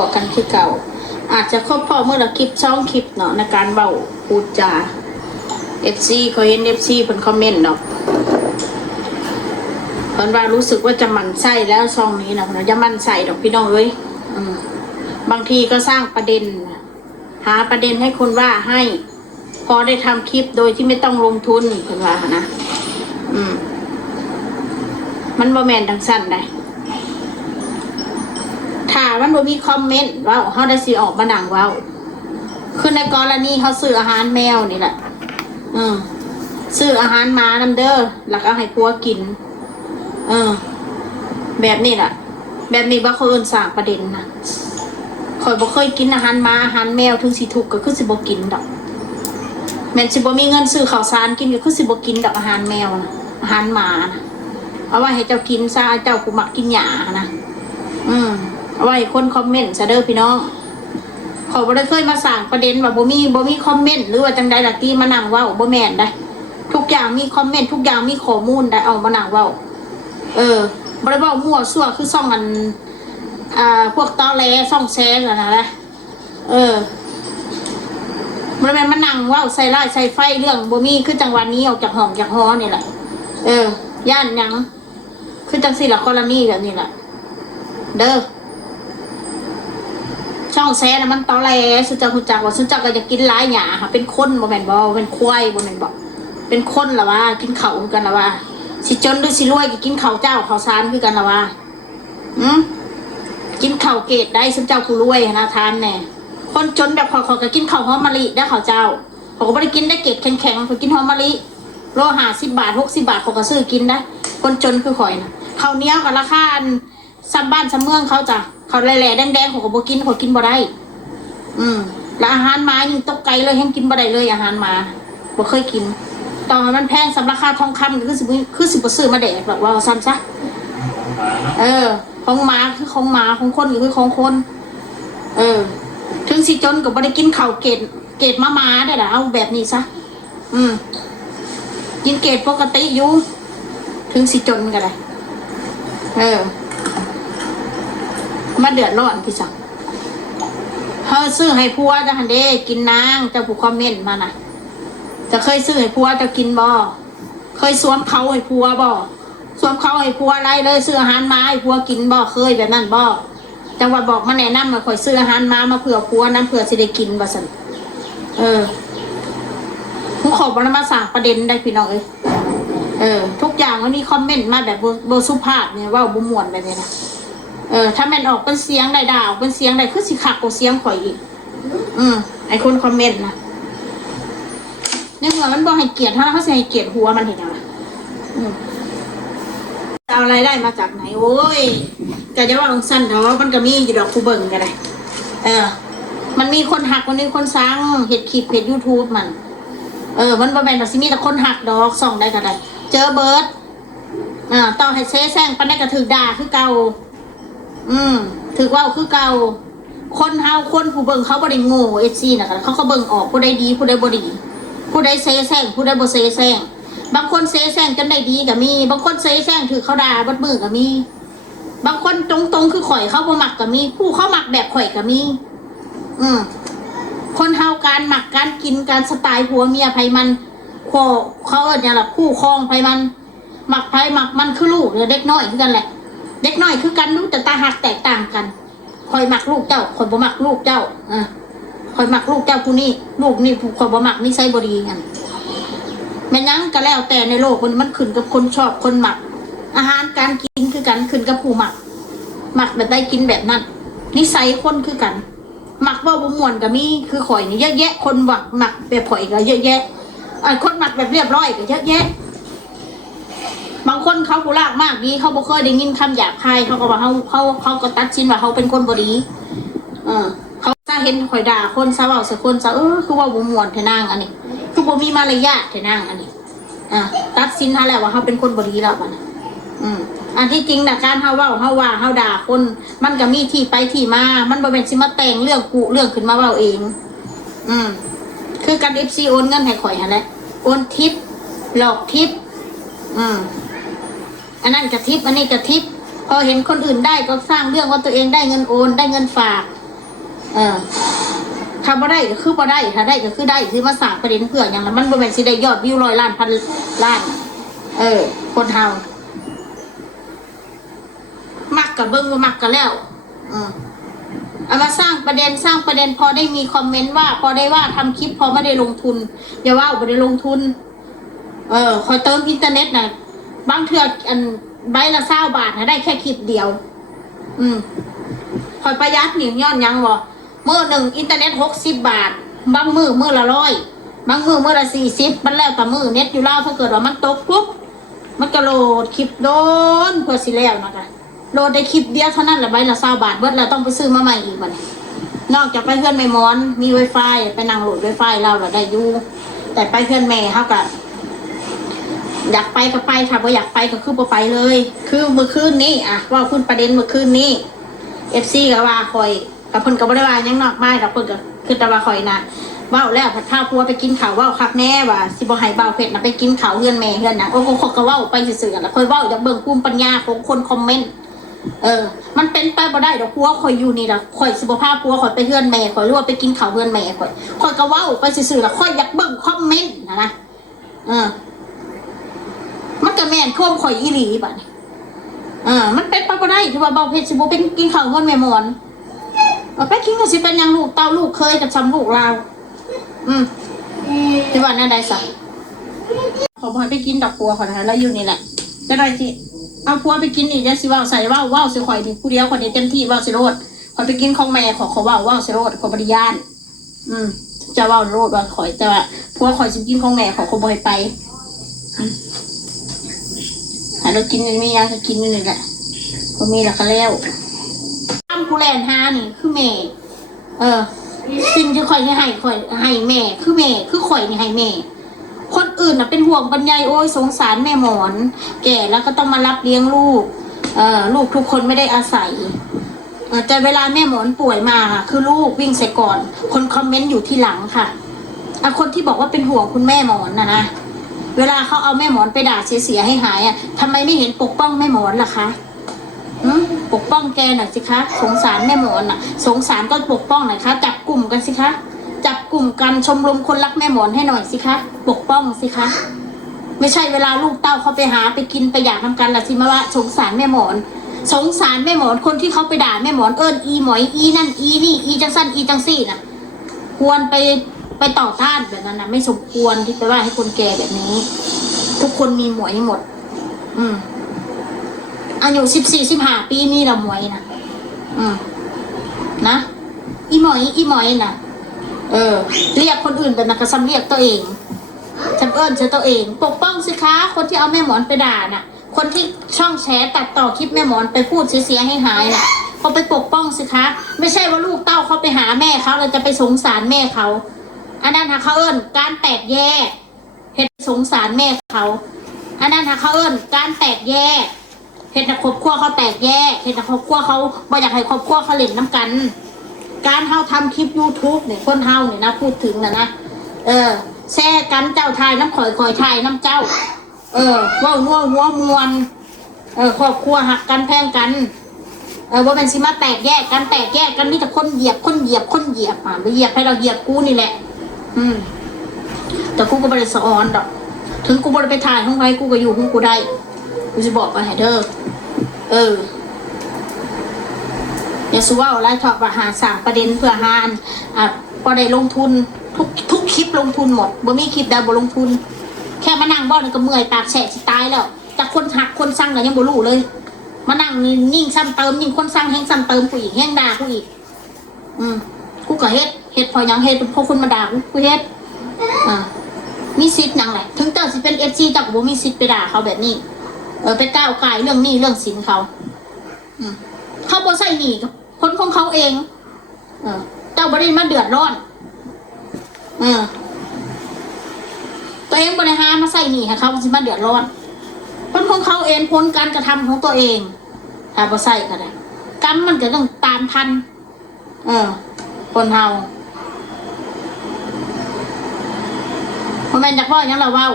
อกันคือเก่าอาจจะครบพอเมื่อละคลิปช่องคลิปเนาะในการเบาพูดจา FC เขาเห็น FC เพิ่นคอมเมนต์เนาะเพิ่นว่ารู้สึกว่าจะหมั่นไส้แล้วช่องนี้นะเนาะจะหมั่นไส้ดอกพี่น้องเอ้ยบางทีก็สร้างประเด็นหาประเด็นให้คนว่าให้พอได้ทำคลิปโดยที่ไม่ต้องลงทุนเพิ่นว่านะมันบ่แม่นดังสั้นได้ถ้ามันบ่มีคอมเมนต์ว่าเฮาได้สิออกมาดังเว้าคือในกรณีเฮาซื้ออาหารแมวนี่แหละซื้ออาหารหมานำเด้อแล้วก็ให้ผัวกินแบบนี้แหละแบบนี้บ่เขาเอิ้นสร้างประเด็นนะข่อยบ่เคยกินอาหารหมาอาหารแมวถึงสิทุกข์ก็คือสิบ่กินดอกแม่นสิบ่มีเงินซื้อข้าวสารกินก็คือสิบ่กินดอกอาหารแมวนะอาหารหมานะเอาไว้ให้เจ้ากินซะเจ้าผู้มักกินหญ้านะเอาไว้คนคอมเมนต์ซะเด้อพี่น้องเขาบ่ได้เคยมาสร้างประเด็นว่าบ่มีคอมเมนต์หรือว่าจังใดล่ะที่มานั่งเว้าบ่แม่นได้ทุกอย่างมีคอมเมนต์ทุกอย่างมีข้อมูลได้เอามานั่งเว้าบ่ได้เว้ามั่วซั่วคือซ่องอันพวกตอแหลซ่องแชร์นั่นน่ะนะบ่ได้มานั่งเว้าใส่ร้ายใส่ไฟเรื่องบ่มีคือจังหวะนี้ออกจากห้องจากหอนี่แหละย่านหยังคือจังซี่ล่ะกรณีแบบนี้ล่ะเด้อช่องแซ่น่ะมันตอแหลสุจักฮู้จักว่าสุจักก็จะกินหลายหญ้าค่ะเป็นคนบ่แม่นบ่เป็นควายบ่แม่นบ่เป็นคนล่ะว่ากินข้าวคือกันล่ะว่าสิจนหรือสิรวยก็กินข้าวเจ้าข้าวสารคือกันล่ะว่ากินข้าวเกรดได้สุเจ้าผู้รวยนะทานแน่คนจนแบบเขาก็กินข้าวหอมมะลิได้ข้าวเจ้าเขาก็บ่ได้กินได้เกรดแข็งๆเขากินหอมมะลิโล50 บาท60 บาทเขาก็ซื้อกินได้คนจนคือข่อยน่ะข้าวเหนียวก็ราคาซ้ำบ้านซ้ำเมืองเขาจ้ะเขาแหล่ๆแดงๆเขาก็บ่กินเขากินบ่ได้แล้วอาหารหมายิ่งตกไกลเลยแห้งกินบ่ได้เลยอาหารหมาบ่เคยกินตอนมันแพงสำหรับราคาทองคำคือสิบ่ซื้อมาแดกแบบว่าซ้ำซะของหมาคือของหมาของคนคือของคนถึงสิจนก็บ่ได้กินข้าวเกรดหมาได้ล่ะเอาแบบนี้ซะกินเกรดปกติอยู่ถึงสิจนก็ได้มาเดือดร้อนพี่สังเฮาซื้อให้ผัวจะหันเด้กินนางเจ้าผู้คอมเมนต์มาน่ะจะเคยซื้อให้ผัวจะกินบ่เคยสวมเขาให้ผัวบ่สวมเขาให้ผัวอะไรเลยซื้ออาหารม้าให้ผัวกินบ่เคยแบบนั้นบ่จังหวัดบอกมาแนะนำมาข่อยซื้ออาหารม้ามาเผื่อผัวนั้นเผื่อสิได้กินบ่ซั่นผมขอบ่มาสร้างประเด็นได้พี่น้องทุกอย่างมันมีคอมเมนต์มาแบบบ่สุภาพเนี่ยว่าบ่ม่วนแบบนี้นะถ้าแม่นออกเป็นเสียงได้ด่าออกเป็นเสียงได้คือสิคักกว่าเสียงข่อยอีกไอ้คนคอมเมนต์นะในเมื่อมันบ่ให้เกียรติถ้าเขาสิให้เกียรติหัวมันเห็นจังล่ะเอาอะไรได้มาจากไหนโอ้ยก็จะว่าสั้นเถอะมันก็มีอยู่ดอกผู้เบิ่งก็ได้มันมีคนหักมันมีคนสร้างเฮ็ดคลิปเฮ็ด YouTube มันมันบ่แม่นว่าสิมีแต่คนหักดอกส่องได้ก็ได้เจอเบิร์ดต้องให้เซ่แซงปานได้ก็ถูกด่าคือเก่าถือว่าคือเก่าคนเฮาคนผู้เบิ่งเขาบ่ได้โง่FCน่ะเขาก็เบิ่งออกผู้ใดดีผู้ใดบ่ดีผู้ใดเซ่แซงผู้ใดบ่เซ่แซงบางคนเซ่แซงจนได้ดีก็มีบางคนเซ่แซงถือเขาด่าเบิดมือก็มีบางคนตรงๆคือข่อยเขาบ่มักก็มีผู้เขามักแบบข่อยก็มีคนเฮาการหมักการกินการสไตล์ผัวเมียไผมันเขาเอิ้นหยังล่ะคู่ครองไผมันหมักไผหมักมันคือลูกหรือเด็กน้อยคือกันแหละเด็กน้อยคือกันรู้แต่ตาหักแตกต่างกันคอยหมักลูกเจ้าคอยบ่หมักลูกเจ้าคอยหมักลูกเจ้าผู้นี้ลูกนี่คอยบ่หมักนิสัยบ่ดีกันแม่นยังก็แล้วแต่ในโลกมันขึ้นกับคนชอบคนหมักอาหารการกินคือกันขึ้นกับผู้หมักแบบได้กินแบบนั้นนิสัยคนคือกันหมักว่าบ่ม่วนก็มีคือข่อยนี่เยอะแยะคนหมักแบบข่อยก็เยอะแยะคนหมักแบบเรียบร้อยก็เยอะแยะบางคนเขาผู้ลากมากดีเขาบ่เคยได้ยินคำหยาบคายเขาก็ว่าเขาก็ตัดสินว่าเขาเป็นคนบ่ดีเขาจะเห็นข่อยด่าคนซะเว้าสักคนซะคือว่าบ่ม่วนแท้นางอันนี้คือบ่มีมารยาทแท้นางอันนี้ตัดสินเฮาแล้วว่าเฮาเป็นคนบ่ดีแล้วบัดนี้อันที่จริงน่ะการเฮาเว้าเฮาว่าเฮาด่าคนมันก็มีที่ไปที่มามันบ่แม่นสิมาแต่งเรื่องกุเรื่องขึ้นมาเว้าเองคือการ FC โอนเงินให้ข่อยหั่นแหละโอนทิปหลอกทิปอันนั้นกระทิปอันนี้กระทิปพอเห็นคนอื่นได้ก็สร้างเรื่องว่าตัวเองได้เงินโอนได้เงินฝาก เออถ้าบ่ได้ก็คือบ่ได้ถ้าได้ก็คือได้ที่มาสร้างประเด็นเพื่ออย่างนั้นมันบ่แม่นสิได้ยอดวิว100 ล้านพันล้านคนเฮามักกับเบิ่งบ่มักก็แล้วเอามาสร้างประเด็นพอได้มีคอมเมนต์ว่าพอได้ว่าทำคลิปพอไม่ได้ลงทุนอย่าว่าบ่ได้ลงทุนคอยเติมอินเทอร์เน็ตน่ะบางเทื่ออันใบละ20 บาทได้แค่คลิปเดียวคอยประหยัดนี่ย้อนยังบ่มื้อหนึ่งอินเทอร์เน็ต60 บาทบางมื้อละ100บางมื้อละ40มันแล้วแต่มื้อเน็ตอยู่ลาวถ้าเกิดว่ามันตกปุ๊บมันก็โหลดคลิปโดนเพื่อสิแล้วนะคะโหลดได้คลิปเดียวเท่านั้นแหละใบละ20 บาทเบิดแล้วต้องไปซื้อมาใหม่อีกบัดนี้นอกจากไปเพื่อนแม่มอนมี Wi-Fi ไปนั่งโหลด Wi-Fi เราได้อยู่แต่ไปเพื่อนแม่เฮาก็อยากไปก็ไปค่ะบ่อยากไปก็คือบ่ไปเลยคือเมื่อคืนนี้ว่าคุณประเด็นเมื่อคืนนี้ FC ก็ว่าคอยกับเพิ่นก็บ่ได้ว่าหยังนอกไม้ดอกเพิ่นก็คือแต่ว่าคอยนะเว้าแล้วพาผัวไปกินข้าวเว้าคักแน่ว่าสิบ่ให้บ่าวเพชรน่ะไปกินข้าวเฮือนแม่เฮือนหยังโอ้ก็เว้าไปซื่อๆแล้วคอยเว้าอยากเบิ่งภูมิปัญญาของคนคอมเมนต์มันเป็นไปบ่ได้ดอกผัวคอยอยู่นี่ล่ะคอยสิบ่พาผัวคอยไปเฮือนแม่คอยหรือว่าไปกินข้าวเฮือนแม่คอยก็เว้าไปซื่อๆแล้วคอยอยากเบิ่งคอมเมนต์นะมันก็แม่นท่วมข่อยอีหลีบัดนี้มันเป็นไปบ่ได้ที่ว่าบ่าวเพชรสิบ่ไปกินข้าวเฮือนแม่มอนไปกินก็สิเป็นหยังลูกเต้าลูกเคยกับซ้ำลูกเราที่ว่านั่นได้สักขอบ่ให้ไปกินดอกปัวขอนะแล้วอยู่นี่แหละจะได้สิเอาปัวไปกินอีกจะสิว่าใส่ว่าสิข่อยนี่ผู้เดียวคนนี้เต็มที่ว่าสิโรดข่อยไปกินของแม่ขอว่าสิโรดขอปริญาณจะว่าโรดว่าข่อยแต่ว่าพัวข่อยสิกินของแม่ขอบ่ให้ไปหาเรากินมียังก็กินนี่แหละพอมีแล้วก็แล้วตั้มกูแลนหานี่คือแม่สิ่งที่ข่อยให้ข่อยให้แม่คือแม่คือข่อยนี่ให้แม่คนอื่นน่ะเป็นห่วงบรรยายโอ้ยสงสารแม่หมอนแก่แล้วก็ต้องมารับเลี้ยงลูกลูกทุกคนไม่ได้อาศัยแต่เวลาแม่หมอนป่วยมาค่ะคือลูกวิ่งใส่ก่อนคนคอมเมนต์อยู่ที่หลังค่ะคนที่บอกว่าเป็นห่วงคุณแม่หมอนนะเวลาเขาเอาแม่หมอนไปด่าเสียให้หายทำไมไม่เห็นปกป้องแม่หมอนล่ะคะปกป้องแกหน่อยสิคะสงสารแม่หมอนสงสารก็ปกป้องหน่อยคะจับกลุ่มกันสิคะจับกลุ่มกันชมรมคนรักแม่หมอนให้หน่อยสิคะปกป้องสิคะไม่ใช่เวลาลูกเต้าเขาไปหาไปกินไปอยากทำกันละสิมาว่าสงสารแม่หมอนสงสารแม่หมอนคนที่เขาไปด่าแม่หมอนอีหมอยอีนั่นอีนี่อีจังสั้นอีจังซี่น่ะควรไปต่อต้านแบบนั้นนะไม่สมควรที่ไปว่าให้คนแก่แบบนี้ทุกคนมีหมวยหมดอายุ14-15 ปีมีละหมวยนะนะอีหมอยนะเรียกคนอื่นแบบนั้นก็ซ้ำเรียกตัวเองจำใช้ตัวเองปกป้องสิคะคนที่เอาแม่หมอนไปด่าน่ะคนที่ช่องแชร์ตัดต่อคลิปแม่หมอนไปพูดเสียให้หายน่ะเขาไปปกป้องสิคะไม่ใช่ว่าลูกเต้าเขาไปหาแม่เขาเราจะไปสงสารแม่เขาอันนั้นเขาการแตกแยกเหตุสงสารแม่เขาอันนั้นเขาการแตกแยกเหตุครอบครัวเขาแตกแยกเหตุครอบครัวเขาบ่อยากให้ครอบครัวเขาเล่นน้ำกันการเฮาทำคลิป YouTube เนี่ยคนเฮาเนี่ยนะพูดถึงนะแซ่กันเจ้าทายน้ำข่อยทายน้ำเจ้าว่าหัวมวนครอบครัวหักกันแพงกันว่าเป็นสิมาแตกแยกกันมีแต่คนเหยียบไปเหยียบให้เราเหยียบกูนี่แหละแต่กูก็ไม่ได้สอนดอกถึงกูไม่ได้ไปถ่ายห้องไว้กูก็อยู่ห้องกูได้กูจะบอกไปให้เด้ออย่าสู้ว่าอะไรชอบว่าหาสั่งประเด็นเพื่อหานพอได้ลงทุนทุกคลิปลงทุนหมดบ่มีคลิปใดบ่ลงทุนแค่มานั่งบ่อนี่ก็เมื่อยปากแฉะสิตายแล้วจากคนหักคนสั่งน่ะยังบ่รู้เลยมานั่งนิ่งซ้ำเติมยิ่งคนสั่งแห้งซ้ำเติมกูอีกแห้งด่ากูอีกกูก็เฮ็ดพอยังเฮ็ดพอคนมาด่ากูเฮ็ดมีสิทธิ์ยังไงถึงเจ้าสิเป็น FC จักบ่มีสิทธิ์ไปด่าเขาแบบนี้ไปก้าวไก่เรื่องนี้เรื่องสินเขาเขาบ่ใส่หนีกับคนของเขาเองเจ้าบ่ได้มาเดือดร้อนตัวเองบริหารมาใส่หนีให้เขาสิมาเดือดร้อนคนของเขาเองพ้นการกระทำของตัวเองถ้าบ่ใส่ก็ได้กรรมมันก็ต้องตามทันคนเฮาเพราะแม่นจากว่าอย่างเราเว้า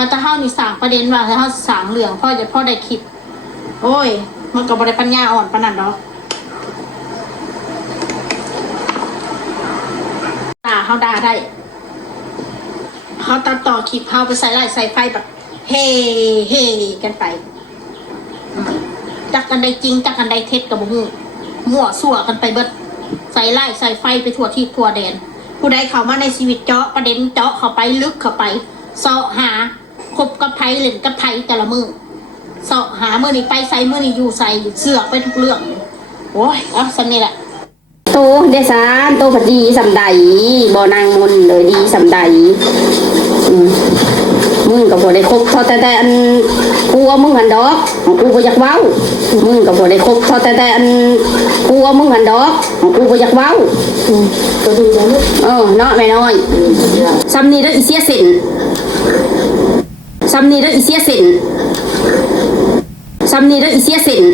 พอจะเข้านี่สั่งประเด็นว่าจะเข้าสั่งเหลืองพ่อจะพ่อได้คลิปโอ้ยมันก็บริปัญญาอ่อนปานนั้นเนาะเขาด่าได้เขาตัดต่อคลิปเขาไปใส่ไล่ใส่ไฟแบบเฮ่เฮ่กันไปจักกันใดจริงจักกันใดเท็จกับบุ้งมั่วสั่วกันไปเบิดใส่ไล่ใส่ไฟไปทั่วที่ทั่วแดนผู้ใดเข้ามาในชีวิตเจาะประเด็นเจาะเข้าไปลึกเข้าไปเสาะหาคบกับไผ่เล่นกับไผ่แต่ละมือเสาะหามือนี่ไปใส่มือนี่อยู่ใส่เสือกไปทุกเรื่องโอ้ยเอาสันนี่แหละโตเดซานโตผัดดีสำใดบ่นางมนเลยดีสำใดมึงกับบ่ได้คบเท่าแต่อันกูว่ามึงหันดอกกูบ่อยากเว้ามึงกับบ่ได้คบเท่าแต่อันกูว่ามึงหันดอกกูบ่อยากเว้าก็ดูแล้วเนาะแม่น้อยซ้ำนี่แล้วอีเสียเส้นซ้ำนี่แล้วอีเสียเส้นซ้ำนี่แล้วอีเสียเส้น